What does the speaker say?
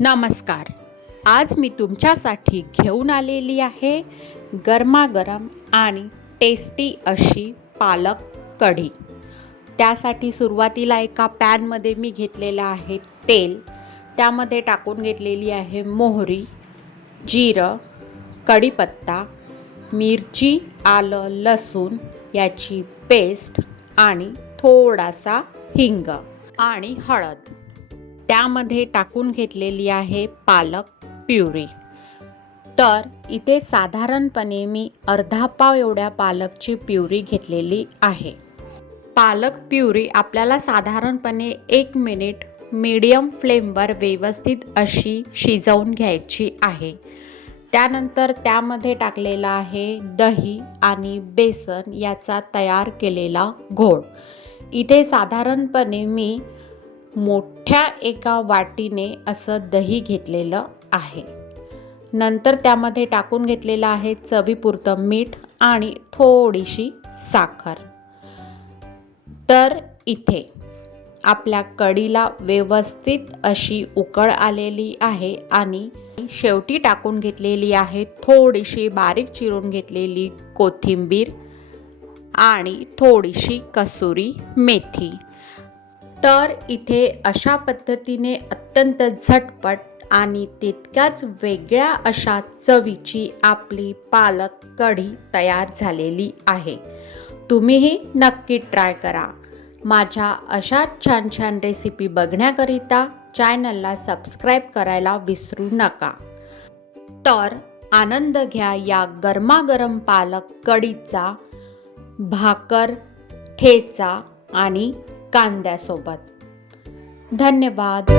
नमस्कार. आज मी तुमच्यासाठी घेऊन आलेली आहे गरमागरम आणि टेस्टी अशी पालक कढी. त्यासाठी सुरुवातीला एका पॅनमध्ये मी घेतलेलं आहे तेल. त्यामध्ये टाकून घेतलेली आहे मोहरी, जिरं, कढीपत्ता, मिरची, आलं, लसूण याची पेस्ट आणि थोडासा हिंग आणि हळद. त्यामध्ये टाकून घेतलेली आहे पालक प्युरी. तर इथे साधारणपणे मी अर्धा पाव एवढ्या पालकची प्युरी घेतलेली आहे. पालक प्युरी आपल्याला साधारणपणे 1 मिनिट मीडियम फ्लेमवर व्यवस्थित अशी शिजवून घ्यायची आहे. त्यानंतर त्यामध्ये टाकलेला आहे दही आणि बेसन याचा तयार केलेला घोळ. इथे साधारणपणे मी मोठ्या एका वाटीने असं दही घेतलेलं आहे. नंतर त्यामध्ये टाकून घेतलेलं आहे चवीपुरतं मीठ आणि थोडीशी साखर. तर इथे आपल्या कढीला व्यवस्थित अशी उकळ आलेली आहे आणि शेवटी टाकून घेतलेली आहे थोडीशी बारीक चिरून घेतलेली कोथिंबीर आणि थोडीशी कसुरी मेथी. तर इथे अशा पद्धतीने अत्यंत झटपट आणि तितक्याच वेगळ्या अशा चवीची आपली पालक कढी तयार झालेली आहे. तुम्हीही नक्की ट्राय करा. माझ्या अशा छान छान रेसिपी बघण्याकरिता चॅनलला सबस्क्राईब करायला विसरू नका. तर आनंद घ्या या गरमागरम पालक कढीचा भाकर, ठेचा आणि कांद्यासोबत. धन्यवाद.